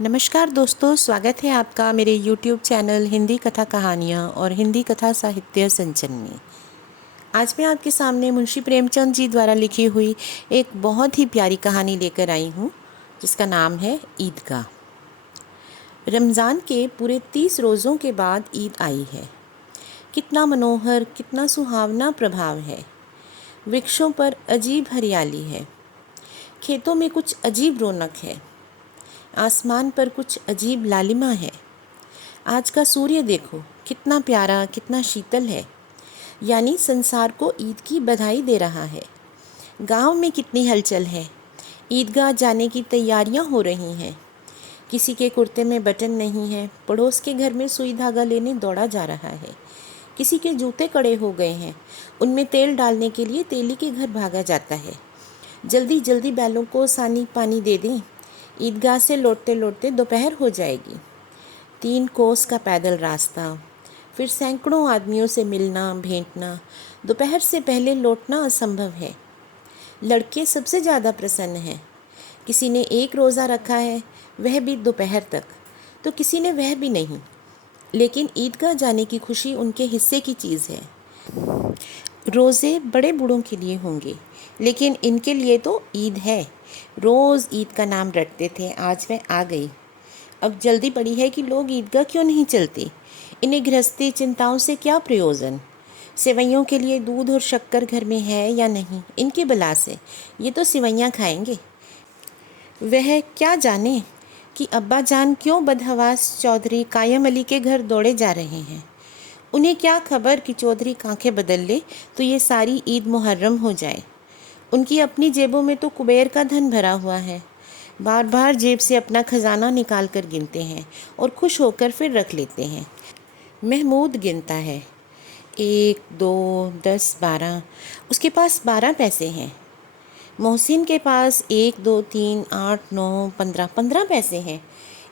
नमस्कार दोस्तों, स्वागत है आपका मेरे YouTube चैनल हिंदी कथा कहानियाँ और हिंदी कथा साहित्य संचन में। आज मैं आपके सामने मुंशी प्रेमचंद जी द्वारा लिखी हुई एक बहुत ही प्यारी कहानी लेकर आई हूँ, जिसका नाम है ईदगाह। रमज़ान के पूरे 30 रोज़ों के बाद ईद आई है। कितना मनोहर, कितना सुहावना प्रभाव है। वृक्षों पर अजीब हरियाली है, खेतों में कुछ अजीब रौनक है, आसमान पर कुछ अजीब लालिमा है। आज का सूर्य देखो, कितना प्यारा, कितना शीतल है, यानी संसार को ईद की बधाई दे रहा है। गांव में कितनी हलचल है, ईदगाह जाने की तैयारियां हो रही हैं। किसी के कुर्ते में बटन नहीं है, पड़ोस के घर में सुई धागा लेने दौड़ा जा रहा है। किसी के जूते कड़े हो गए हैं, उनमें तेल डालने के लिए तेली के घर भागा जाता है। जल्दी जल्दी बैलों को सानी पानी दे दें, ईदगाह से लौटते लौटते दोपहर हो जाएगी। 3 कोस का पैदल रास्ता, फिर सैकड़ों आदमियों से मिलना भेंटना, दोपहर से पहले लौटना असंभव है। लड़के सबसे ज़्यादा प्रसन्न हैं। किसी ने 1 रोज़ा रखा है, वह भी दोपहर तक, तो किसी ने वह भी नहीं। लेकिन ईदगाह जाने की खुशी उनके हिस्से की चीज़ है। रोज़े बड़े बूढ़ों के लिए होंगे, लेकिन इनके लिए तो ईद है। रोज़ ईद का नाम रटते थे, आज वह आ गई। अब जल्दी पड़ी है कि लोग ईदगाह क्यों नहीं चलते। इन्हें गृहस्थी चिंताओं से क्या प्रयोजन। सेवैयों के लिए दूध और शक्कर घर में है या नहीं, इनकी बला से ये तो सेवैयाँ खाएंगे। वह क्या जाने कि अब्बा जान क्यों बदहवास चौधरी कायम अली के घर दौड़े जा रहे हैं। उन्हें क्या खबर कि चौधरी आंखें बदल ले तो ये सारी ईद मुहर्रम हो जाए। उनकी अपनी जेबों में तो कुबेर का धन भरा हुआ है। बार बार जेब से अपना खजाना निकाल कर गिनते हैं और खुश होकर फिर रख लेते हैं। महमूद गिनता है, 1, 2, 10, 12। उसके पास 12 पैसे हैं। मोहसिन के पास 1, 2, 3, 8, 9, 15 15 पैसे हैं।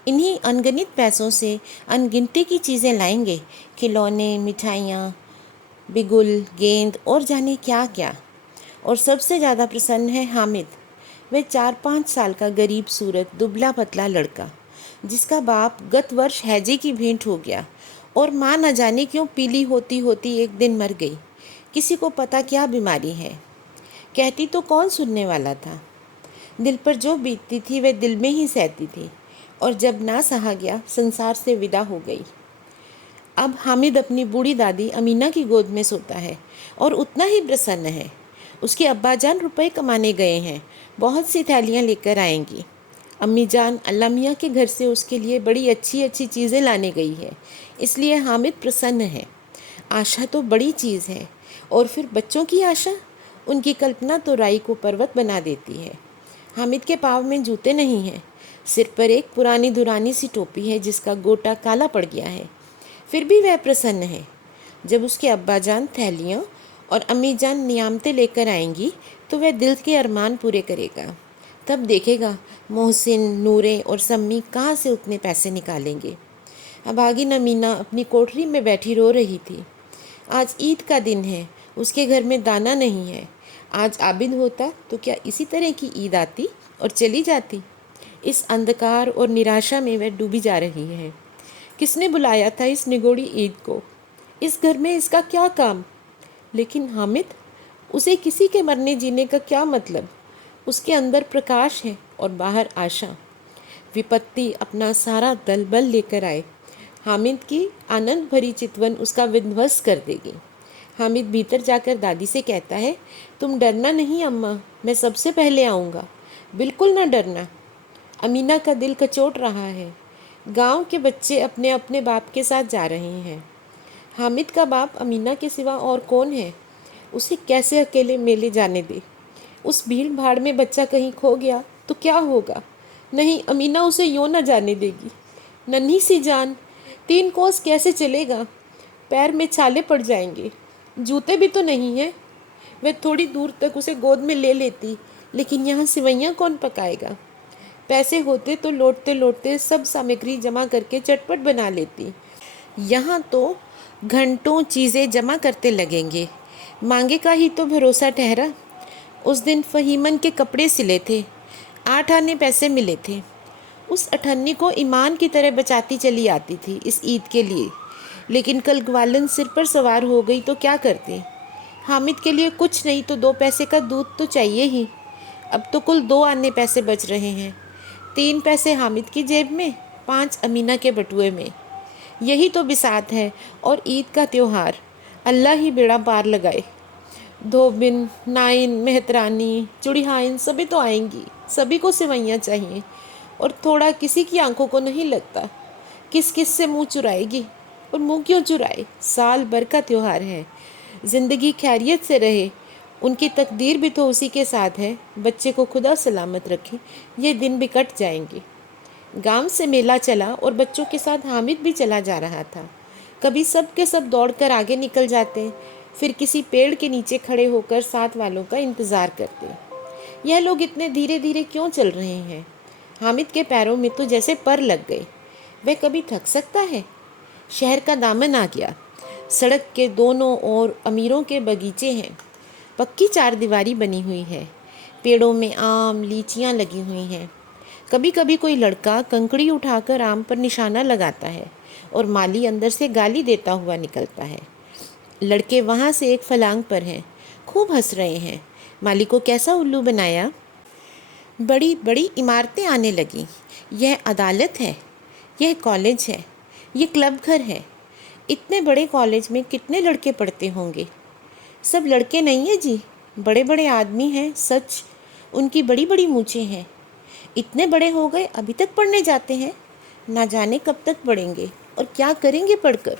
इन्हीं अनगिनत पैसों से अनगिनती की चीज़ें लाएंगे, खिलौने, मिठाइयाँ, बिगुल, गेंद और जाने क्या क्या। और सबसे ज़्यादा प्रसन्न है हामिद। वह 4-5 साल का गरीब सूरत दुबला पतला लड़का, जिसका बाप गत वर्ष हैजे की भेंट हो गया और माँ न जाने क्यों पीली होती होती एक दिन मर गई। किसी को पता क्या बीमारी है, कहती तो कौन सुनने वाला था। दिल पर जो बीतती थी वह दिल में ही सहती थी, और जब ना सहा गया संसार से विदा हो गई। अब हामिद अपनी बूढ़ी दादी अमीना की गोद में सोता है और उतना ही प्रसन्न है। उसके अब्बाजान रुपए कमाने गए हैं, बहुत सी थैलियाँ लेकर आएंगी। अम्मी जान अल्लाह मियाँ के घर से उसके लिए बड़ी अच्छी अच्छी चीज़ें लाने गई है, इसलिए हामिद प्रसन्न है। आशा तो बड़ी चीज़ है, और फिर बच्चों की आशा, उनकी कल्पना तो राई को पर्वत बना देती है। हामिद के पाँव में जूते नहीं हैं, सिर पर एक पुरानी दुरानी सी टोपी है जिसका गोटा काला पड़ गया है। फिर भी वह प्रसन्न है। जब उसके अब्बाजान थैलियाँ और अम्मी जान नियामतें लेकर आएंगी तो वह दिल के अरमान पूरे करेगा। तब देखेगा मोहसिन, नूरे और सम्मी कहाँ से उतने पैसे निकालेंगे। अभागिन अमीना अपनी कोठरी में बैठी रो रही थी। आज ईद का दिन है, उसके घर में दाना नहीं है। आज आबिद होता तो क्या इसी तरह की ईद आती और चली जाती। इस अंधकार और निराशा में वह डूबी जा रही है। किसने बुलाया था इस निगोड़ी ईद को, इस घर में इसका क्या काम। लेकिन हामिद, उसे किसी के मरने जीने का क्या मतलब। उसके अंदर प्रकाश है और बाहर आशा। विपत्ति अपना सारा दल बल लेकर आए, हामिद की आनंद भरी चितवन उसका विध्वंस कर देगी। हामिद भीतर जाकर दादी से कहता है, तुम डरना नहीं अम्मा, मैं सबसे पहले आऊँगा, बिल्कुल ना डरना। अमीना का दिल कचोट रहा है। गांव के बच्चे अपने अपने बाप के साथ जा रहे हैं। हामिद का बाप अमीना के सिवा और कौन है। उसे कैसे अकेले मेले जाने दे। उस भीड़ भाड़ में बच्चा कहीं खो गया तो क्या होगा। नहीं, अमीना उसे यूँ न जाने देगी। नन्ही सी जान, 3 कोस कैसे चलेगा, पैर में छाले पड़ जाएंगे, जूते भी तो नहीं हैं। वह थोड़ी दूर तक उसे गोद में ले लेती, लेकिन यहाँ सिवैयाँ कौन पकाएगा। पैसे होते तो लौटते लौटते सब सामग्री जमा करके चटपट बना लेती। यहाँ तो घंटों चीज़ें जमा करते लगेंगे। मांगे का ही तो भरोसा ठहरा। उस दिन फ़हीमन के कपड़े सिले थे, 8 आने पैसे मिले थे। उस अठन्नी को ईमान की तरह बचाती चली आती थी इस ईद के लिए, लेकिन कल ग्वालन सिर पर सवार हो गई तो क्या करती। हामिद के लिए कुछ नहीं तो 2 पैसे का दूध तो चाहिए ही। अब तो कुल 2 आने पैसे बच रहे हैं, 3 पैसे हामिद की जेब में, 5 अमीना के बटुए में। यही तो बिसात है और ईद का त्योहार। अल्लाह ही बेड़ा पार लगाए। धोबिन, नाइन, मेहतरानी, चुड़िहाइन सभी तो आएंगी, सभी को सेवैयाँ चाहिए। और थोड़ा किसी की आंखों को नहीं लगता, किस किस से मुंह चुराएगी। और मुंह क्यों चुराए, साल भर का त्योहार है। ज़िंदगी खैरियत से रहे, उनकी तकदीर भी तो उसी के साथ है। बच्चे को खुदा सलामत रखे, ये दिन भी कट जाएंगे। गांव से मेला चला और बच्चों के साथ हामिद भी चला जा रहा था। कभी सब के सब दौड़कर आगे निकल जाते, फिर किसी पेड़ के नीचे खड़े होकर साथ वालों का इंतज़ार करते। यह लोग इतने धीरे धीरे क्यों चल रहे हैं। हामिद के पैरों में तो जैसे पर लग गए। वह कभी थक सकता है। शहर का दामन आ गया। सड़क के दोनों ओर अमीरों के बगीचे हैं। पक्की 4 दीवारी बनी हुई है। पेड़ों में आम, लीचियाँ लगी हुई हैं। कभी कभी कोई लड़का कंकड़ी उठाकर आम पर निशाना लगाता है और माली अंदर से गाली देता हुआ निकलता है। लड़के वहाँ से एक फलांग पर हैं, खूब हंस रहे हैं। माली को कैसा उल्लू बनाया। बड़ी बड़ी इमारतें आने लगीं। यह अदालत है, यह कॉलेज है, यह क्लब घर है। इतने बड़े कॉलेज में कितने लड़के पढ़ते होंगे। सब लड़के नहीं है जी, बड़े बड़े आदमी हैं सच। उनकी बड़ी बड़ी मूछें हैं। इतने बड़े हो गए अभी तक पढ़ने जाते हैं। ना जाने कब तक पढ़ेंगे और क्या करेंगे पढ़कर।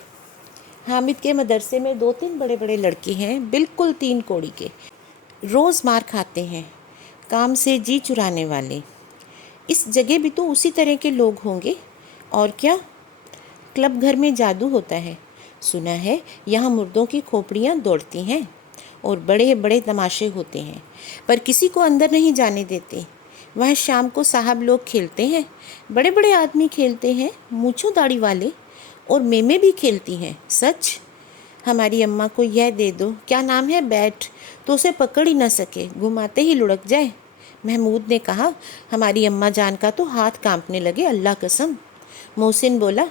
हामिद के मदरसे में 2-3 बड़े बड़े लड़के हैं, बिल्कुल 3 कौड़ी के। रोज़ मार खाते हैं, काम से जी चुराने वाले। इस जगह भी तो उसी तरह के लोग होंगे और क्या। क्लब घर में जादू होता है, सुना है। यहाँ मुर्दों की खोपड़ियाँ दौड़ती हैं और बड़े बड़े तमाशे होते हैं, पर किसी को अंदर नहीं जाने देते। वह शाम को साहब लोग खेलते हैं, बड़े बड़े आदमी खेलते हैं, मूँछों दाढ़ी वाले। और मेमे भी खेलती हैं सच। हमारी अम्मा को यह दे दो, क्या नाम है, बैट, तो उसे पकड़ ही न सके, घुमाते ही लुढ़क जाए। महमूद ने कहा, हमारी अम्मा जान का तो हाथ कांपने लगे, अल्लाह कसम। मोहसिन बोला,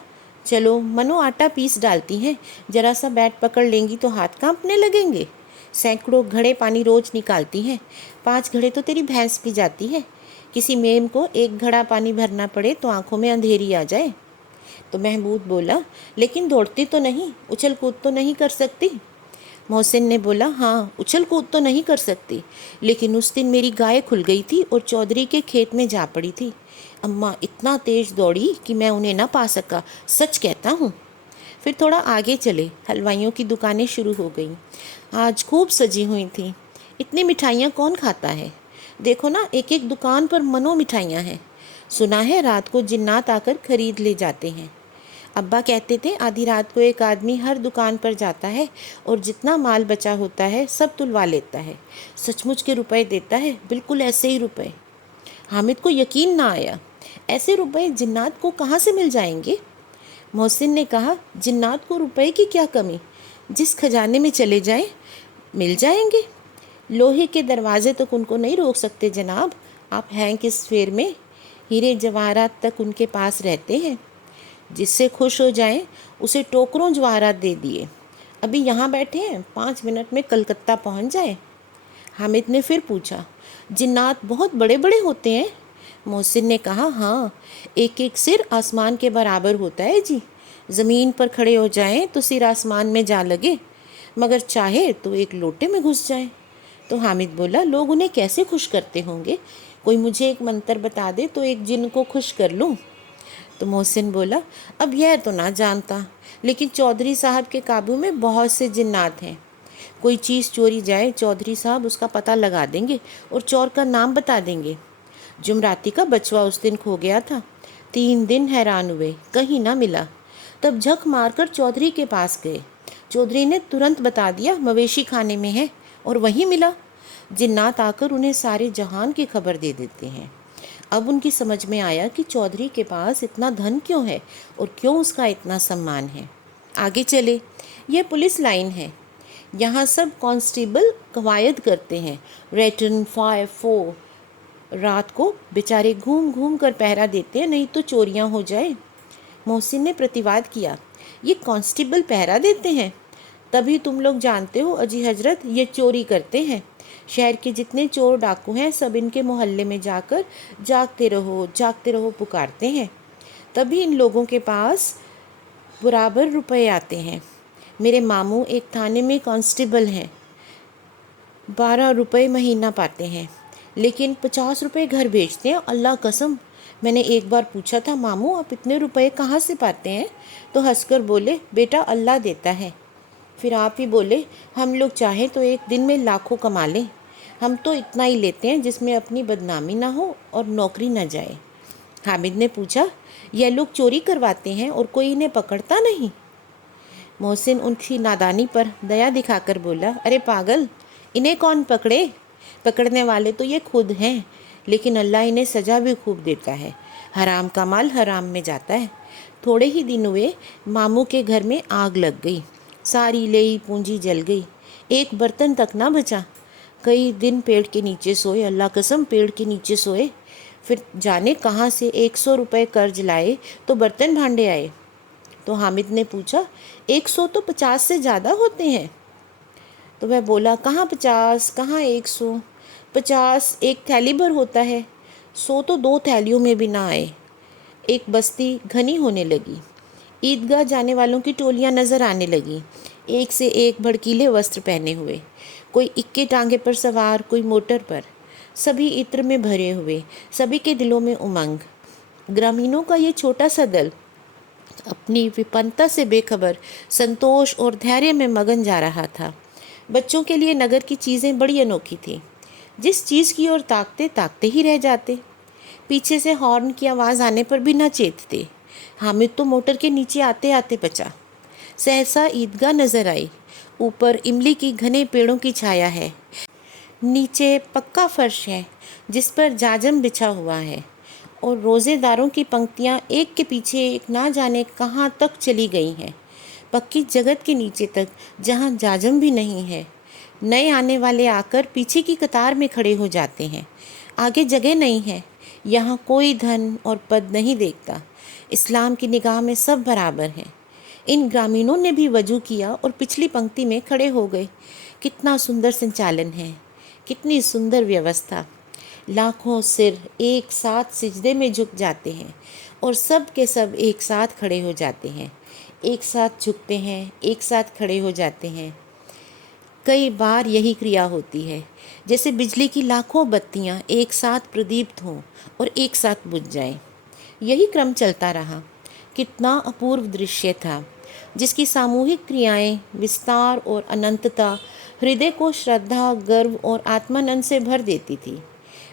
चलो मनो आटा पीस डालती हैं, जरा सा बैट पकड़ लेंगी तो हाथ कांपने लगेंगे। सैकड़ों घड़े पानी रोज निकालती हैं, 5 घड़े तो तेरी भैंस पी जाती है। किसी मेम को 1 घड़ा पानी भरना पड़े तो आंखों में अंधेरी आ जाए। तो महमूद बोला, लेकिन दौड़ती तो नहीं, उछल कूद तो नहीं कर सकती। मोहसिन ने बोला, हाँ उछल कूद तो नहीं कर सकती, लेकिन उस दिन मेरी गाय खुल गई थी और चौधरी के खेत में जा पड़ी थी। अम्मा इतना तेज़ दौड़ी कि मैं उन्हें ना पा सका, सच कहता हूँ। फिर थोड़ा आगे चले, हलवाइयों की दुकानें शुरू हो गईं। आज खूब सजी हुई थी। इतनी मिठाइयाँ कौन खाता है। देखो ना, एक एक दुकान पर मनो मिठाइयाँ हैं। सुना है रात को जिन्नात आकर खरीद ले जाते हैं। अब्बा कहते थे आधी रात को एक आदमी हर दुकान पर जाता है और जितना माल बचा होता है सब तुलवा लेता है। सचमुच के रुपए देता है, बिल्कुल ऐसे ही रुपए। हामिद को यकीन ना आया, ऐसे रुपए जिन्नात को कहाँ से मिल जाएंगे। मोहसिन ने कहा, जिन्नात को रुपए की क्या कमी, जिस खजाने में चले जाएं मिल जाएंगे। लोहे के दरवाजे तक उनको नहीं रोक सकते जनाब, आप हैं किस फेर में। हीरे जवाहरात तक उनके पास रहते हैं। जिससे खुश हो जाएं उसे टोकरों जवाहरात दे दिए। अभी यहाँ बैठे हैं, 5 मिनट में कलकत्ता पहुँच जाए। हामिद ने फिर पूछा, जिन्नात बहुत बड़े बड़े होते हैं। मोहसिन ने कहा, हाँ, एक एक सिर आसमान के बराबर होता है जी। ज़मीन पर खड़े हो जाएं तो सिर आसमान में जा लगे, मगर चाहे तो एक लोटे में घुस जाए। तो हामिद बोला, लोग उन्हें कैसे खुश करते होंगे, कोई मुझे एक मंत्र बता दे तो एक जिन को खुश कर लूँ। तो मोहसिन बोला, अब यह तो ना जानता, लेकिन चौधरी साहब के काबू में बहुत से जिन्नात हैं। कोई चीज़ चोरी जाए, चौधरी साहब उसका पता लगा देंगे और चोर का नाम बता देंगे। जुमराती का बचवा उस दिन खो गया था। 3 दिन हैरान हुए, कहीं ना मिला। तब झक मारकर चौधरी के पास गए। चौधरी ने तुरंत बता दिया, मवेशी खाने में है, और वहीं मिला। जिन्नात आकर उन्हें सारे जहान की खबर दे देते हैं। अब उनकी समझ में आया कि चौधरी के पास इतना धन क्यों है और क्यों उसका इतना सम्मान है। आगे चले, यह पुलिस लाइन है। यहाँ सब कांस्टेबल कवायद करते हैं, रेटन 5-4 रात को बेचारे घूम घूम कर पहरा देते हैं, नहीं तो चोरियां हो जाए। मोहसिन ने प्रतिवाद किया, ये कांस्टेबल पहरा देते हैं, तभी तुम लोग जानते हो अजी हजरत, ये चोरी करते हैं। शहर के जितने चोर डाकू हैं सब इनके मोहल्ले में जाकर जागते रहो पुकारते हैं, तभी इन लोगों के पास बराबर रुपए आते हैं। मेरे मामू एक थाने में कांस्टेबल हैं, 12 रुपये महीना पाते हैं, लेकिन 50 रुपये घर भेजते हैं। अल्लाह कसम, मैंने एक बार पूछा था, मामू आप इतने रुपए कहाँ से पाते हैं? तो हंसकर बोले, बेटा अल्लाह देता है। फिर आप ही बोले, हम लोग चाहें तो एक दिन में लाखों कमा लें, हम तो इतना ही लेते हैं जिसमें अपनी बदनामी ना हो और नौकरी ना जाए। हामिद ने पूछा, यह लोग चोरी करवाते हैं और कोई इन्हें पकड़ता नहीं? मोहसिन उनकी नादानी पर दया दिखाकर बोला, अरे पागल, इन्हें कौन पकड़े? पकड़ने वाले तो ये खुद हैं, लेकिन अल्लाह इन्हें सज़ा भी खूब देता है। हराम का माल हराम में जाता है। थोड़े ही दिन हुए, मामू के घर में आग लग गई, सारी लेई पूंजी जल गई, एक बर्तन तक ना बचा। कई दिन पेड़ के नीचे सोए, अल्लाह कसम पेड़ के नीचे सोए। फिर जाने कहाँ से 100 रुपये कर्ज लाए तो बर्तन भांडे आए। तो हामिद ने पूछा, 100 तो 50 से ज़्यादा होते हैं। तो वह बोला, कहाँ 50, कहाँ 100, 50 एक थैली भर होता है, 100 तो 2 थैलियों में भी ना आए। एक बस्ती घनी होने लगी, ईदगाह जाने वालों की टोलियां नज़र आने लगी, एक से एक भड़कीले वस्त्र पहने हुए, कोई इक्के टांगे पर सवार, कोई मोटर पर, सभी इत्र में भरे हुए, सभी के दिलों में उमंग। ग्रामीणों का ये छोटा सा दल अपनी विपन्नता से बेखबर संतोष और धैर्य में मगन जा रहा था। बच्चों के लिए नगर की चीज़ें बड़ी अनोखी थी, जिस चीज़ की ओर ताकते ताकते ही रह जाते। पीछे से हॉर्न की आवाज़ आने पर भी न चेतते। हामिद तो मोटर के नीचे आते आते बचा। सहसा ईदगाह नजर आई। ऊपर इमली की घने पेड़ों की छाया है, नीचे पक्का फर्श है जिस पर जाजम बिछा हुआ है, और रोज़ेदारों की पंक्तियाँ एक के पीछे एक ना जाने कहाँ तक चली गई हैं, पक्की जगत के नीचे तक जहाँ जाजम भी नहीं है। नए आने वाले आकर पीछे की कतार में खड़े हो जाते हैं। आगे जगह नहीं है। यहाँ कोई धन और पद नहीं देखता। इस्लाम की निगाह में सब बराबर हैं। इन ग्रामीणों ने भी वजू किया और पिछली पंक्ति में खड़े हो गए। कितना सुंदर संचालन है, कितनी सुंदर व्यवस्था। लाखों सिर एक साथ सिजदे में झुक जाते हैं और सब के सब एक साथ खड़े हो जाते हैं, एक साथ झुकते हैं, एक साथ खड़े हो जाते हैं। कई बार यही क्रिया होती है, जैसे बिजली की लाखों बत्तियां एक साथ प्रदीप्त हों और एक साथ बुझ जाएं। यही क्रम चलता रहा। कितना अपूर्व दृश्य था, जिसकी सामूहिक क्रियाएं, विस्तार और अनंतता हृदय को श्रद्धा, गर्व और आत्मानंद से भर देती थी।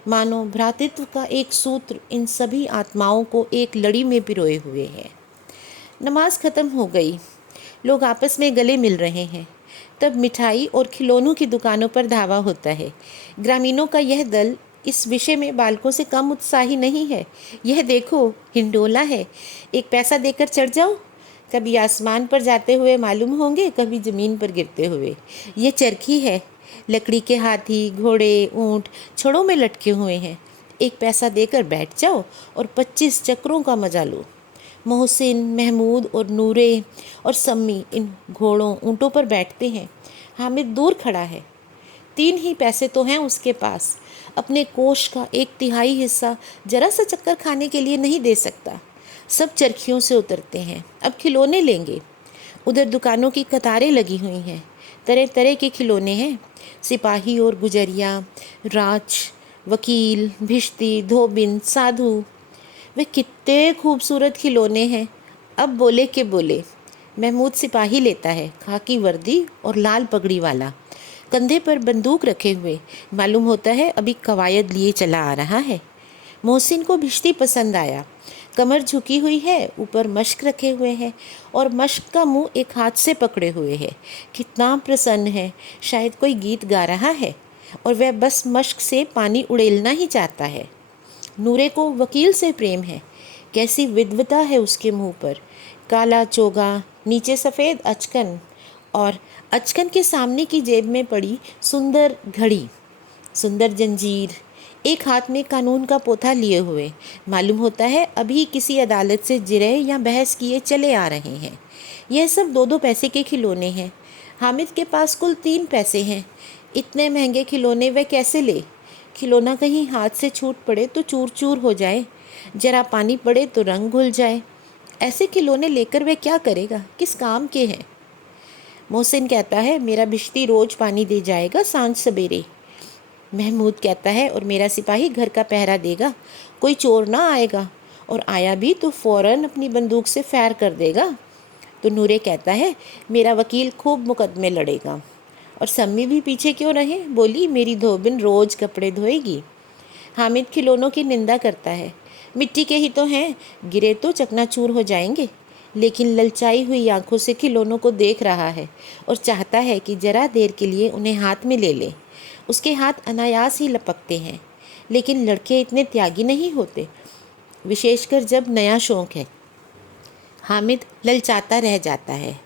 मानो भ्रातृत्व का एक सूत्र इन सभी आत्माओं को एक लड़ी में पिरोए हुए है। नमाज खत्म हो गई, लोग आपस में गले मिल रहे हैं। तब मिठाई और खिलौनों की दुकानों पर धावा होता है। ग्रामीणों का यह दल इस विषय में बालकों से कम उत्साही नहीं है। यह देखो, हिंडोला है, एक पैसा देकर चढ़ जाओ। कभी आसमान पर जाते हुए मालूम होंगे, कभी ज़मीन पर गिरते हुए। ये चरखी है, लकड़ी के हाथी, घोड़े, ऊँट छड़ों में लटके हुए हैं। एक पैसा देकर बैठ जाओ और 25 चक्रों का मजा लो। मोहसिन, महमूद और नूरे और सम्मी इन घोड़ों, ऊँटों पर बैठते हैं। हामिद दूर खड़ा है। 3 ही पैसे तो हैं उसके पास। अपने कोष का 1/3 हिस्सा जरा सा चक्कर खाने के लिए नहीं दे सकता। सब चरखियों से उतरते हैं, अब खिलौने लेंगे। उधर दुकानों की कतारें लगी हुई हैं, तरह तरह के खिलौने हैं। सिपाही और गुजरिया, राज, वकील, भिश्ती, धोबिन, साधु, वे कितने खूबसूरत खिलौने हैं। अब बोले के बोले। महमूद सिपाही लेता है, खाकी वर्दी और लाल पगड़ी वाला, कंधे पर बंदूक रखे हुए। मालूम होता है अभी कवायद लिए चला आ रहा है। मोहसिन को भिश्ती पसंद आया। कमर झुकी हुई है, ऊपर मश्क रखे हुए हैं और मश्क का मुंह एक हाथ से पकड़े हुए है। कितना प्रसन्न है, शायद कोई गीत गा रहा है और वह बस मश्क से पानी उड़ेलना ही चाहता है। नूरे को वकील से प्रेम है। कैसी विद्वता है उसके मुंह पर। काला चोगा, नीचे सफ़ेद अचकन, और अचकन के सामने की जेब में पड़ी सुंदर घड़ी, सुंदर जंजीर, एक हाथ में कानून का पोथा लिए हुए, मालूम होता है अभी किसी अदालत से जिरह या बहस किए चले आ रहे हैं। यह सब 2-2 पैसे के खिलौने हैं। हामिद के पास कुल 3 पैसे हैं। इतने महंगे खिलौने वह कैसे ले? खिलौना कहीं हाथ से छूट पड़े तो चूर चूर हो जाए, जरा पानी पड़े तो रंग घुल जाए। ऐसे खिलौने लेकर वह क्या करेगा? किस काम के हैं? मोहसिन कहता है मेरा भिश्ती रोज पानी दे जाएगा सांझ सवेरे। महमूद कहता है और मेरा सिपाही घर का पहरा देगा, कोई चोर ना आएगा, और आया भी तो फौरन अपनी बंदूक से फायर कर देगा। तो नूरे कहता है मेरा वकील खूब मुकदमे लड़ेगा। और सम्मी भी पीछे क्यों रहे, बोली मेरी धोबिन रोज कपड़े धोएगी। हामिद खिलौनों की निंदा करता है, मिट्टी के ही तो हैं, गिरे तो चकनाचूर हो जाएंगे। लेकिन ललचाई हुई आंखों से खिलौनों को देख रहा है और चाहता है कि जरा देर के लिए उन्हें हाथ में ले ले। उसके हाथ अनायास ही लपकते हैं। लेकिन लड़के इतने त्यागी नहीं होते, विशेषकर जब नया शौक है। हामिद ललचाता रह जाता है।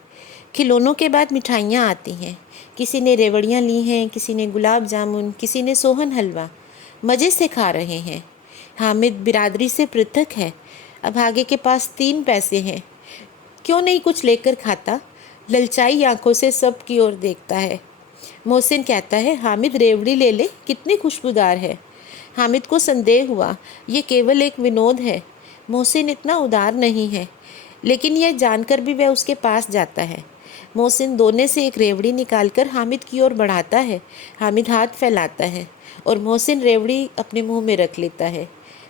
खिलौनों के बाद मिठाइयाँ आती हैं। किसी ने रेवड़ियाँ ली हैं, किसी ने गुलाब जामुन, किसी ने सोहन हलवा। मज़े से खा रहे हैं। हामिद बिरादरी से पृथक है। अभागे के पास 3 पैसे हैं, क्यों नहीं कुछ लेकर खाता? ललचाई आंखों से सब की ओर देखता है। मोहसिन कहता है हामिद रेवड़ी ले ले, कितनी खुशबूदार है। हामिद को संदेह हुआ, ये केवल एक विनोद है। मोहसिन इतना उदार नहीं है। लेकिन यह जानकर भी वह उसके पास जाता है। मोहसिन दोने से एक रेवड़ी निकालकर हामिद की ओर बढ़ाता है। हामिद हाथ फैलाता है और मोहसिन रेवड़ी अपने मुंह में रख लेता है।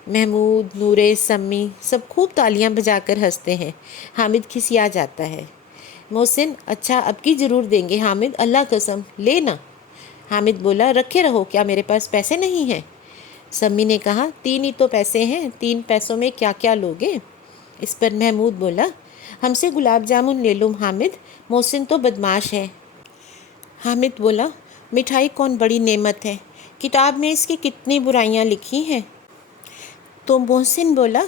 महमूद, नूरे, सम्मी सब खूब तालियां बजाकर हंसते हैं। हामिद खिसिया जाता है। मोहसिन अच्छा अब की ज़रूर देंगे हामिद, अल्लाह कसम लेना। हामिद बोला रखे रहो, क्या मेरे पास पैसे नहीं हैं? सम्मी ने कहा 3 ही तो पैसे हैं, 3 पैसों में क्या क्या लोगे? इस पर महमूद बोला हमसे गुलाब जामुन ले लो हामिद, मोहसिन तो बदमाश है। हामिद बोला मिठाई कौन बड़ी नेमत है, किताब में इसकी कितनी बुराइयां लिखी हैं। तो मोहसिन बोला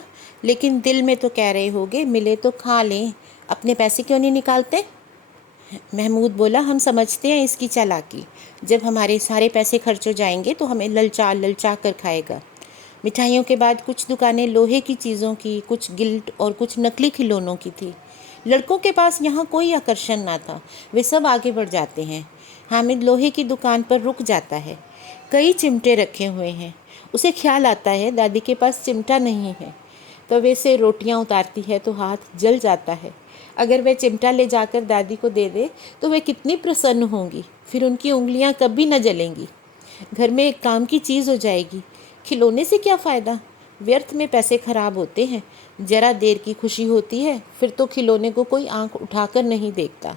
लेकिन दिल में तो कह रहे होगे मिले तो खा लें, अपने पैसे क्यों नहीं निकालते? महमूद बोला हम समझते हैं इसकी चालाकी, जब हमारे सारे पैसे खर्च हो जाएंगे तो हमें ललचा ललचा कर खाएगा। मिठाइयों के बाद कुछ दुकानें लोहे की चीज़ों की, कुछ गिल्ट और कुछ नकली खिलौनों की थी। लड़कों के पास यहाँ कोई आकर्षण ना था, वे सब आगे बढ़ जाते हैं। हामिद लोहे की दुकान पर रुक जाता है। कई चिमटे रखे हुए हैं। उसे ख्याल आता है दादी के पास चिमटा नहीं है। तवे से रोटियां उतारती है तो हाथ जल जाता है। अगर वह चिमटा ले जाकर दादी को दे दे तो वे कितनी प्रसन्न होंगी, फिर उनकी उंगलियां कभी न जलेंगी। घर में एक काम की चीज़ हो जाएगी। खिलौने से क्या फ़ायदा, व्यर्थ में पैसे खराब होते हैं। जरा देर की खुशी होती है, फिर तो खिलौने को कोई आंख उठाकर नहीं देखता।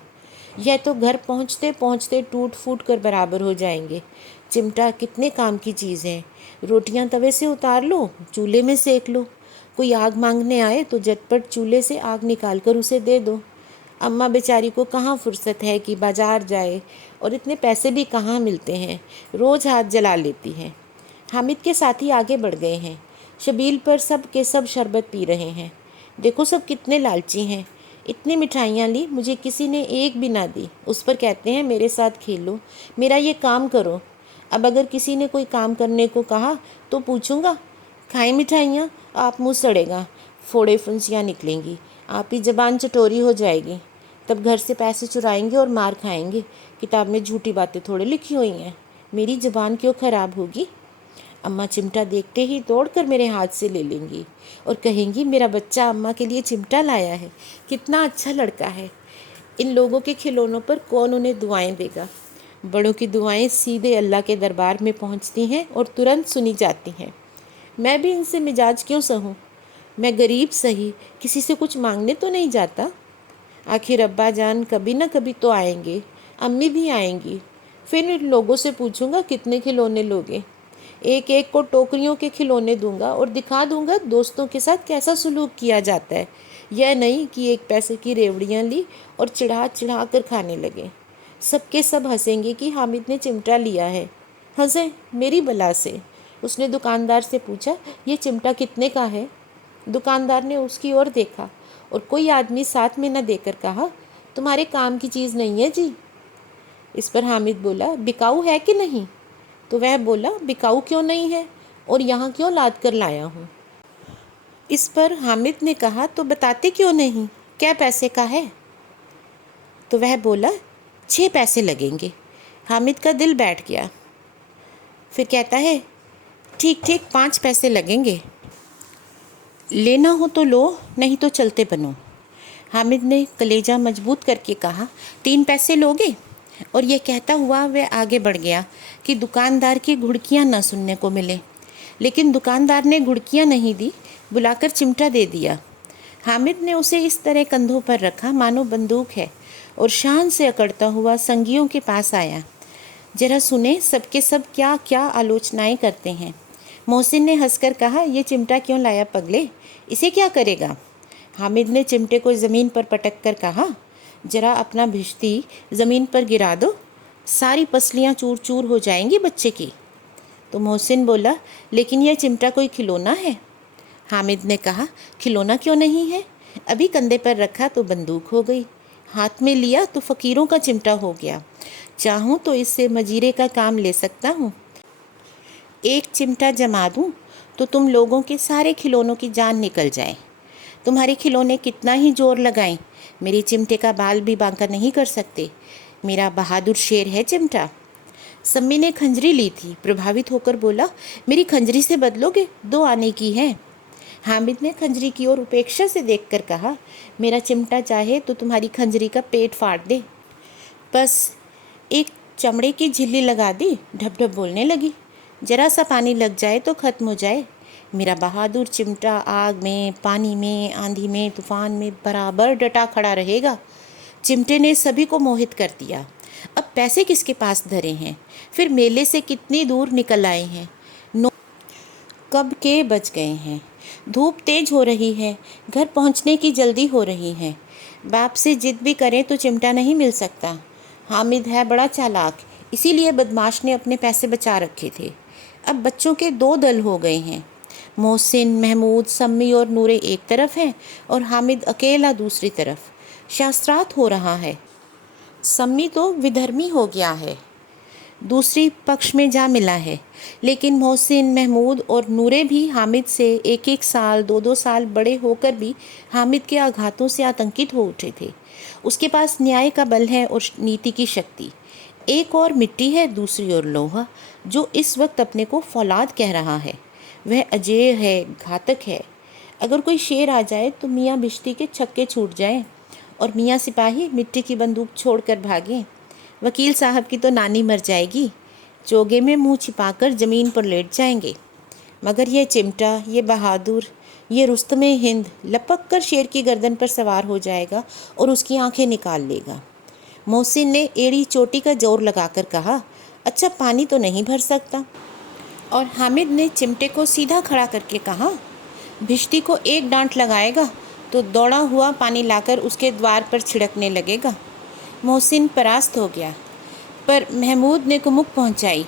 यह तो घर पहुंचते पहुंचते टूट फूट कर बराबर हो जाएंगे। चिमटा कितने काम की चीज़ है। रोटियां तवे से उतार लो, चूल्हे में सेक लो। कोई आग मांगने आए तो झटपट चूल्हे से आग निकाल कर उसे दे दो। अम्मा बेचारी को कहाँ फुर्सत है कि बाजार जाए, और इतने पैसे भी कहाँ मिलते हैं, रोज़ हाथ जला लेती हैं। हामिद के साथी आगे बढ़ गए हैं। शबील पर सब के सब शरबत पी रहे हैं। देखो सब कितने लालची हैं। इतनी मिठाइयाँ ली, मुझे किसी ने एक भी ना दी। उस पर कहते हैं मेरे साथ खेलो, मेरा ये काम करो। अब अगर किसी ने कोई काम करने को कहा तो पूछूंगा खाएं मिठाइयाँ, आप मुँह सड़ेगा, फोड़े फुंसियाँ निकलेंगी, आप ही जबान चटोरी हो जाएगी। तब घर से पैसे चुराएंगे और मार खाएंगे। किताब में झूठी बातें थोड़े लिखी हुई हैं, मेरी ज़बान क्यों ख़राब होगी? अम्मा चिमटा देखते ही दौड़कर मेरे हाथ से ले लेंगी और कहेंगी मेरा बच्चा अम्मा के लिए चिमटा लाया है, कितना अच्छा लड़का है। इन लोगों के खिलौनों पर कौन उन्हें दुआएं देगा? बड़ों की दुआएं सीधे अल्लाह के दरबार में पहुंचती हैं और तुरंत सुनी जाती हैं। मैं भी इनसे मिजाज क्यों सहूँ? मैं गरीब सही, किसी से कुछ मांगने तो नहीं जाता। आखिर अब्बा जान कभी ना कभी तो आएंगे, अम्मी भी आएंगी। फिर इन लोगों से पूछूंगा कितने खिलौने लोगे। एक एक को टोकरियों के खिलौने दूंगा और दिखा दूंगा दोस्तों के साथ कैसा सलूक किया जाता है। यह नहीं कि 1 पैसे की रेवड़ियाँ ली और चिढ़ा चिढ़ा कर खाने लगे। सबके सब हंसेंगे कि हामिद ने चिमटा लिया है। हंसे मेरी बला से। उसने दुकानदार से पूछा ये चिमटा कितने का है? दुकानदार ने उसकी ओर देखा और कोई आदमी साथ में न देकर कहा तुम्हारे काम की चीज़ नहीं है जी। इस पर हामिद बोला बिकाऊ है कि नहीं? तो वह बोला बिकाऊ क्यों नहीं है, और यहाँ क्यों लाद कर लाया हूँ। इस पर हामिद ने कहा, तो बताते क्यों नहीं, क्या पैसे का है। तो वह बोला, 6 पैसे लगेंगे। हामिद का दिल बैठ गया। फिर कहता है, ठीक ठीक 5 पैसे लगेंगे, लेना हो तो लो, नहीं तो चलते बनो। हामिद ने कलेजा मजबूत करके कहा, 3 पैसे लोगे। और यह कहता हुआ वह आगे बढ़ गया कि दुकानदार की घुड़कियाँ न सुनने को मिले। लेकिन दुकानदार ने घुड़कियाँ नहीं दी, बुलाकर चिमटा दे दिया। हामिद ने उसे इस तरह कंधों पर रखा मानो बंदूक है, और शान से अकड़ता हुआ संगियों के पास आया। जरा सुने सबके सब क्या क्या आलोचनाएं करते हैं। मोहसिन ने हंसकर कहा, ये चिमटा क्यों लाया पगले, इसे क्या करेगा। हामिद ने चिमटे को ज़मीन पर पटक कर कहा, जरा अपना भिश्ती ज़मीन पर गिरा दो, सारी पसलियाँ चूर चूर हो जाएंगी बच्चे की। तो मोहसिन बोला, लेकिन यह चिमटा कोई खिलौना है। हामिद ने कहा, खिलौना क्यों नहीं है, अभी कंधे पर रखा तो बंदूक हो गई, हाथ में लिया तो फ़कीरों का चिमटा हो गया, चाहूँ तो इससे मजीरे का काम ले सकता हूँ। एक चिमटा जमा दूँ तो तुम लोगों के सारे खिलौनों की जान निकल जाए। तुम्हारे खिलौने कितना ही जोर लगाएं, मेरे चिमटे का बाल भी बांका नहीं कर सकते। मेरा बहादुर शेर है चिमटा। सम्मी ने खंजरी ली थी, प्रभावित होकर बोला, मेरी खंजरी से बदलोगे, 2 आने की है। हामिद ने खंजरी की ओर उपेक्षा से देखकर कहा, मेरा चिमटा चाहे तो तुम्हारी खंजरी का पेट फाड़ दे। बस एक चमड़े की झिल्ली लगा दी, ढप ढप बोलने लगी, जरा सा पानी लग जाए तो ख़त्म हो जाए। मेरा बहादुर चिमटा आग में, पानी में, आंधी में, तूफान में बराबर डटा खड़ा रहेगा। चिमटे ने सभी को मोहित कर दिया। अब पैसे किसके पास धरे हैं, फिर मेले से कितनी दूर निकल आए हैं, कब के बज गए हैं। धूप तेज हो रही है, घर पहुंचने की जल्दी हो रही है। बाप से जिद भी करें तो चिमटा नहीं मिल सकता। हामिद है बड़ा चालाक, इसीलिए बदमाश ने अपने पैसे बचा रखे थे। अब बच्चों के 2 दल हो गए हैं, मोहसिन, महमूद, सम्मी और नूरे एक तरफ हैं और हामिद अकेला दूसरी तरफ। शास्त्रार्थ हो रहा है। सम्मी तो विधर्मी हो गया है, दूसरी पक्ष में जा मिला है। लेकिन मोहसिन, महमूद और नूरे भी हामिद से 1-1 साल, 2-2 साल बड़े होकर भी हामिद के आघातों से आतंकित हो उठे थे। उसके पास न्याय का बल है और नीति की शक्ति। एक और मिट्टी है, दूसरी ओर लोहा, जो इस वक्त अपने को फौलाद कह रहा है। वह अजेय है, घातक है। अगर कोई शेर आ जाए तो मियाँ भिश्ती के छक्के छूट जाएं और मियाँ सिपाही मिट्टी की बंदूक छोड़कर भागें। वकील साहब की तो नानी मर जाएगी, चोगे में मुंह छिपाकर ज़मीन पर लेट जाएंगे। मगर यह चिमटा, ये बहादुर, ये रुस्तमे हिंद लपक कर शेर की गर्दन पर सवार हो जाएगा और उसकी आंखें निकाल लेगा। मोहसिन ने एड़ी चोटी का जोर लगाकर कहा, अच्छा पानी तो नहीं भर सकता। और हामिद ने चिमटे को सीधा खड़ा करके कहा, भिश्ती को एक डांट लगाएगा तो दौड़ा हुआ पानी लाकर उसके द्वार पर छिड़कने लगेगा। मोहसिन परास्त हो गया, पर महमूद ने कुमुक पहुंचाई,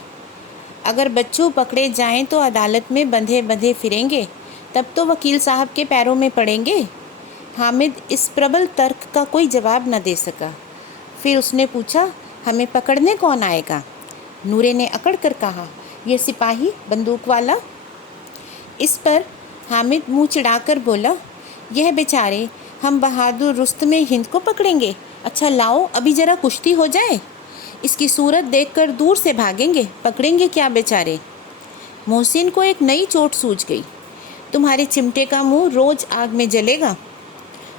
अगर बच्चों पकड़े जाएं तो अदालत में बंधे बंधे फिरेंगे, तब तो वकील साहब के पैरों में पड़ेंगे। हामिद इस प्रबल तर्क का कोई जवाब न दे सका। फिर उसने पूछा, हमें पकड़ने कौन आएगा। नूरे ने अकड़ कर कहा, यह सिपाही बंदूक वाला। इस पर हामिद मुंह चिढ़ाकर बोला, यह बेचारे हम बहादुर रुस्तमे हिंद को पकड़ेंगे। अच्छा लाओ अभी ज़रा कुश्ती हो जाए, इसकी सूरत देखकर दूर से भागेंगे, पकड़ेंगे क्या बेचारे। मोहसिन को एक नई चोट सूझ गई, तुम्हारे चिमटे का मुंह रोज़ आग में जलेगा।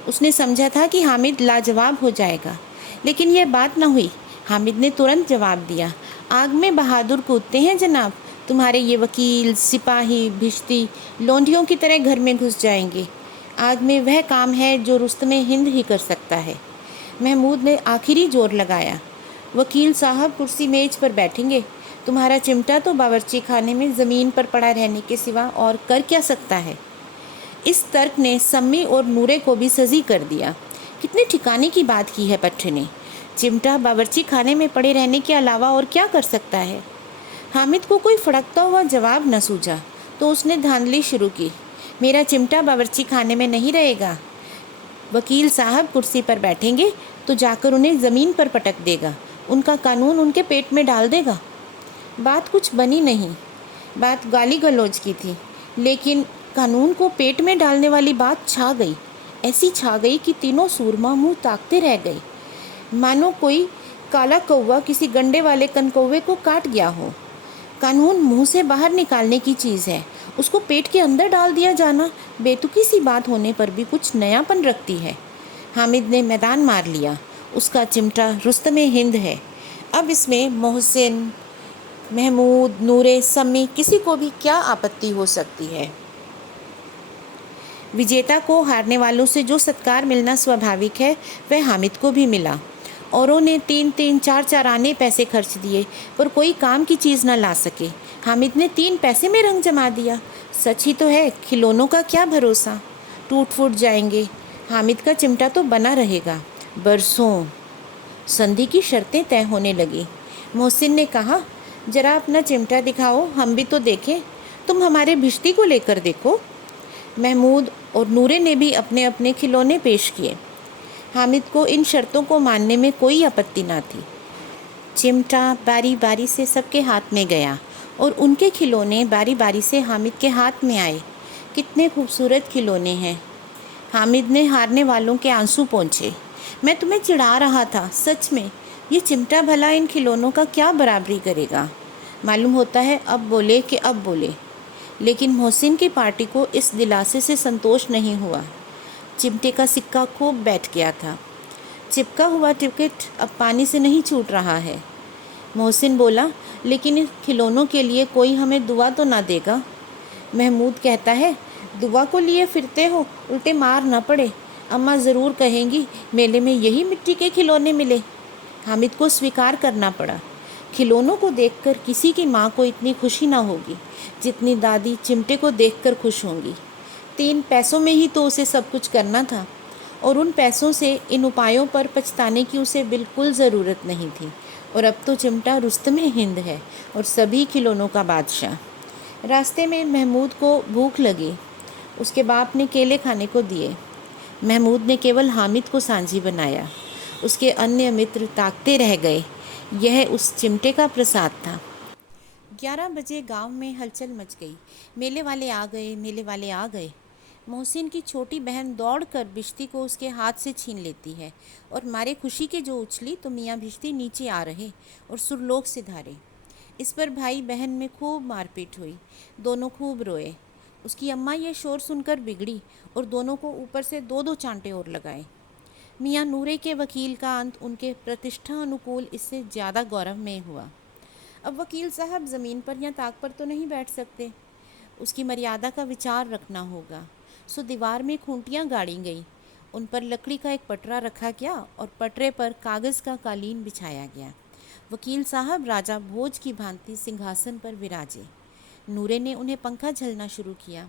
उसने समझा था कि हामिद लाजवाब हो जाएगा, लेकिन यह बात न हुई। हामिद ने तुरंत जवाब दिया, आग में बहादुर कूदते हैं जनाब, तुम्हारे ये वकील, सिपाही, भिश्ती लोंढियों की तरह घर में घुस जाएंगे। आग में वह काम है जो रुस्तमे हिंद ही कर सकता है। महमूद ने आखिरी जोर लगाया, वकील साहब कुर्सी मेज पर बैठेंगे, तुम्हारा चिमटा तो बावर्ची खाने में ज़मीन पर पड़ा रहने के सिवा और कर क्या सकता है। इस तर्क ने सम्मी और नूरे को भी सजी कर दिया। कितने ठिकाने की बात की है पट्टे ने, चिमटा बावर्ची खाने में पड़े रहने के अलावा और क्या कर सकता है। हामिद को कोई फड़कता हुआ जवाब न सूझा तो उसने धांधली शुरू की, मेरा चिमटा बावर्ची खाने में नहीं रहेगा, वकील साहब कुर्सी पर बैठेंगे तो जाकर उन्हें ज़मीन पर पटक देगा, उनका कानून उनके पेट में डाल देगा। बात कुछ बनी नहीं। बात गाली गलौज की थी, लेकिन कानून को पेट में डालने वाली बात छा गई। ऐसी छा गई कि तीनों सूरमा मुंह ताकते रह गए, मानो कोई काला कौवा किसी गंडे वाले कनकौवे को काट गया हो। कानून मुंह से बाहर निकालने की चीज़ है, उसको पेट के अंदर डाल दिया जाना बेतुकी सी बात होने पर भी कुछ नयापन रखती है। हामिद ने मैदान मार लिया। उसका चिमटा रुस्तमे हिंद है। अब इसमें मोहसिन, महमूद, नूरे, सम्मी, किसी को भी क्या आपत्ति हो सकती है। विजेता को हारने वालों से जो सत्कार मिलना स्वाभाविक है, वह हामिद को भी मिला। औरों ने 3-3, 4-4 आने पैसे खर्च दिए, पर कोई काम की चीज़ न ला सके। हामिद ने 3 पैसे में रंग जमा दिया। सच ही तो है, खिलौनों का क्या भरोसा, टूट फूट जाएंगे। हामिद का चिमटा तो बना रहेगा बरसों। संधि की शर्तें तय होने लगी। मोहसिन ने कहा, जरा अपना चिमटा दिखाओ, हम भी तो देखें। तुम हमारे भिश्ती को लेकर देखो। महमूद और नूरे ने भी अपने अपने खिलौने पेश किए। हामिद को इन शर्तों को मानने में कोई आपत्ति ना थी। चिमटा बारी बारी से सबके हाथ में गया और उनके खिलौने बारी बारी से हामिद के हाथ में आए। कितने खूबसूरत खिलौने हैं। हामिद ने हारने वालों के आंसू पोंछे। मैं तुम्हें चिढ़ा रहा था, सच में। ये चिमटा भला इन खिलौनों का क्या बराबरी करेगा। मालूम होता है अब बोले कि अब बोले। लेकिन मोहसिन की पार्टी को इस दिलासे से संतोष नहीं हुआ। चिमटे का सिक्का खूब बैठ गया था। चिपका हुआ टिकट अब पानी से नहीं छूट रहा है। मोहसिन बोला, लेकिन इन खिलौनों के लिए कोई हमें दुआ तो ना देगा। महमूद कहता है, दुआ को लिए फिरते हो, उल्टे मार ना पड़े। अम्मा ज़रूर कहेंगी मेले में यही मिट्टी के खिलौने मिले। हामिद को स्वीकार करना पड़ा। खिलौनों को देखकर किसी की माँ को इतनी खुशी ना होगी जितनी दादी चिमटे को देखकर खुश होंगी। 3 पैसों में ही तो उसे सब कुछ करना था, और उन पैसों से इन उपायों पर पछताने की उसे बिल्कुल ज़रूरत नहीं थी। और अब तो चिमटा रुस्तमे हिंद है और सभी खिलौनों का बादशाह। रास्ते में महमूद को भूख लगी। उसके बाप ने केले खाने को दिए। महमूद ने केवल हामिद को सांझी बनाया। उसके अन्य मित्र ताकते रह गए। यह उस चिमटे का प्रसाद था। 11 बजे गांव में हलचल मच गई। मेले वाले आ गए, मेले वाले आ गए। मोहसिन की छोटी बहन दौड़कर भिश्ती को उसके हाथ से छीन लेती है और मारे खुशी के जो उछली तो मियाँ भिश्ती नीचे आ रहे और सुरलोक से धारे। इस पर भाई बहन में खूब मारपीट हुई। दोनों खूब रोए। उसकी अम्मा ये शोर सुनकर बिगड़ी और दोनों को ऊपर से 2-2 चांटे और लगाए। मियाँ नूरे के वकील का अंत उनके प्रतिष्ठा अनुकूल इससे ज़्यादा गौरवमय हुआ। अब वकील साहब ज़मीन पर या ताक पर तो नहीं बैठ सकते। उसकी मर्यादा का विचार रखना होगा। सो दीवार में खूंटियाँ गाड़ी गई। उन पर लकड़ी का एक पटरा रखा गया और पटरे पर कागज़ का कालीन बिछाया गया। वकील साहब राजा भोज की भांति सिंहासन पर विराजे। नूरे ने उन्हें पंखा झलना शुरू किया।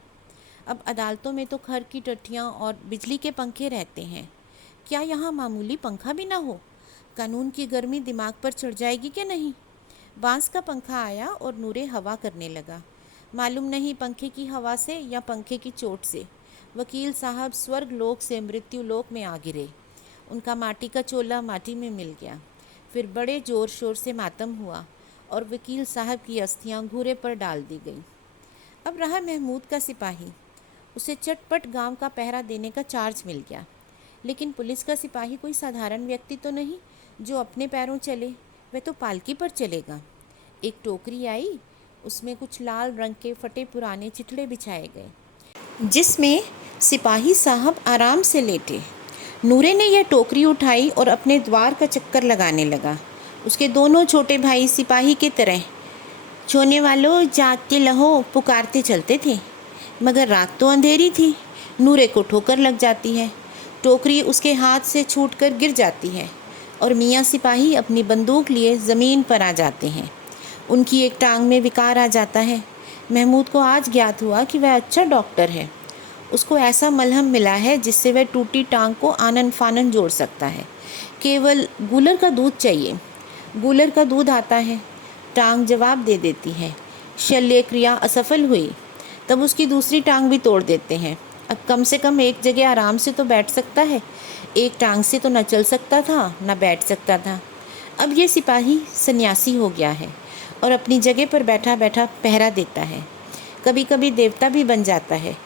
अब अदालतों में तो खर की टट्टियाँ और बिजली के पंखे रहते हैं, क्या यहाँ मामूली पंखा भी ना हो? कानून की गर्मी दिमाग पर चढ़ जाएगी कि नहीं? बांस का पंखा आया और नूरे हवा करने लगा। मालूम नहीं पंखे की हवा से या पंखे की चोट से वकील साहब स्वर्ग लोक से मृत्यु लोक में आ गिरे। उनका माटी का चोला माटी में मिल गया। फिर बड़े ज़ोर शोर से मातम हुआ और वकील साहब की अस्थियां घूरे पर डाल दी गई। अब रहा महमूद का सिपाही। उसे चटपट गांव का पहरा देने का चार्ज मिल गया। लेकिन पुलिस का सिपाही कोई साधारण व्यक्ति तो नहीं जो अपने पैरों चले, वह तो पालकी पर चलेगा। एक टोकरी आई, उसमें कुछ लाल रंग के फटे पुराने चिथड़े बिछाए गए, जिसमें सिपाही साहब आराम से लेटे। नूरे ने यह टोकरी उठाई और अपने द्वार का चक्कर लगाने लगा। उसके दोनों छोटे भाई सिपाही की तरह सोने वालों जागते लहो पुकारते चलते थे, मगर रात तो अंधेरी थी। नूरे को ठोकर लग जाती है, टोकरी उसके हाथ से छूटकर गिर जाती है और मियाँ सिपाही अपनी बंदूक लिए ज़मीन पर आ जाते हैं। उनकी एक टांग में विकार आ जाता है। महमूद को आज ज्ञात हुआ कि वह अच्छा डॉक्टर है। उसको ऐसा मलहम मिला है जिससे वह टूटी टांग को आनन फानन जोड़ सकता है। केवल गूलर का दूध चाहिए। गूलर का दूध आता है, टांग जवाब दे देती है। शल्य क्रिया असफल हुई, तब उसकी दूसरी टांग भी तोड़ देते हैं। अब कम से कम एक जगह आराम से तो बैठ सकता है। एक टांग से तो न चल सकता था न बैठ सकता था। अब ये सिपाही सन्यासी हो गया है और अपनी जगह पर बैठा बैठा पहरा देता है। कभी कभी देवता भी बन जाता है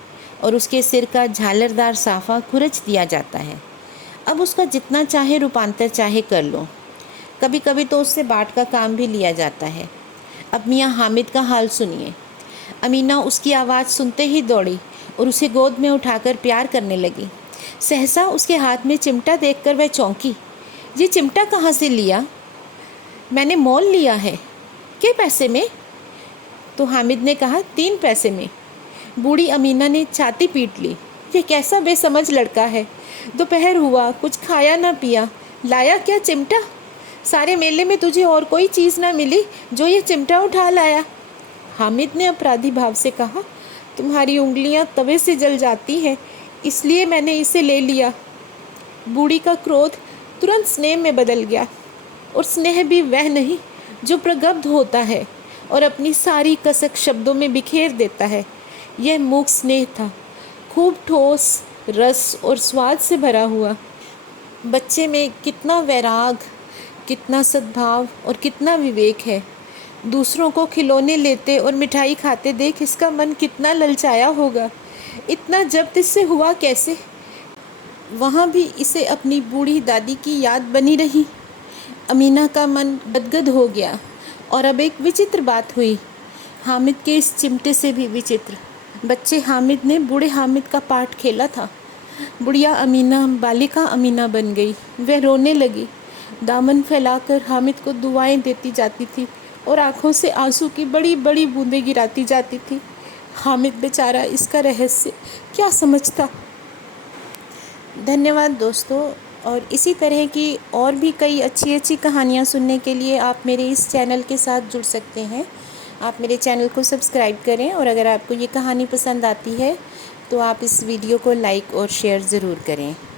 और उसके सिर का झालरदार साफा खुरच दिया जाता है। अब उसका जितना चाहे रूपांतर चाहे कर लो। कभी कभी तो उससे बाट का काम भी लिया जाता है। अब मियाँ हामिद का हाल सुनिए। अमीना उसकी आवाज़ सुनते ही दौड़ी और उसे गोद में उठाकर प्यार करने लगी। सहसा उसके हाथ में चिमटा देखकर वह चौंकी। ये चिमटा कहाँ से लिया? मैंने मोल लिया है। के पैसे में? तो हामिद ने कहा 3 पैसे में। बूढ़ी अमीना ने छाती पीट ली। ये कैसा बेसमझ लड़का है। दोपहर हुआ, कुछ खाया ना पिया, लाया क्या चिमटा? सारे मेले में तुझे और कोई चीज़ ना मिली जो ये चिमटा उठा लाया? हामिद ने अपराधी भाव से कहा, तुम्हारी उंगलियां तवे से जल जाती हैं, इसलिए मैंने इसे ले लिया। बूढ़ी का क्रोध तुरंत स्नेह में बदल गया, और स्नेह भी वह नहीं जो प्रगल्भ होता है और अपनी सारी कसक शब्दों में बिखेर देता है। यह मूक स्नेह था, खूब ठोस, रस और स्वाद से भरा हुआ। बच्चे में कितना वैराग, कितना सद्भाव और कितना विवेक है। दूसरों को खिलौने लेते और मिठाई खाते देख इसका मन कितना ललचाया होगा। इतना जब्त इससे हुआ कैसे? वहाँ भी इसे अपनी बूढ़ी दादी की याद बनी रही। अमीना का मन गदगद हो गया। और अब एक विचित्र बात हुई, हामिद के इस चिमटे से भी विचित्र। बच्चे हामिद ने बूढ़े हामिद का पार्ट खेला था। बुढ़िया अमीना बालिका अमीना बन गई। वह रोने लगी, दामन फैलाकर हामिद को दुआएं देती जाती थी और आंखों से आंसू की बड़ी बड़ी बूंदें गिराती जाती थी। हामिद बेचारा इसका रहस्य क्या समझता। धन्यवाद दोस्तों। और इसी तरह की और भी कई अच्छी अच्छी कहानियाँ सुनने के लिए आप मेरे इस चैनल के साथ जुड़ सकते हैं। आप मेरे चैनल को सब्सक्राइब करें, और अगर आपको ये कहानी पसंद आती है तो आप इस वीडियो को लाइक और शेयर ज़रूर करें।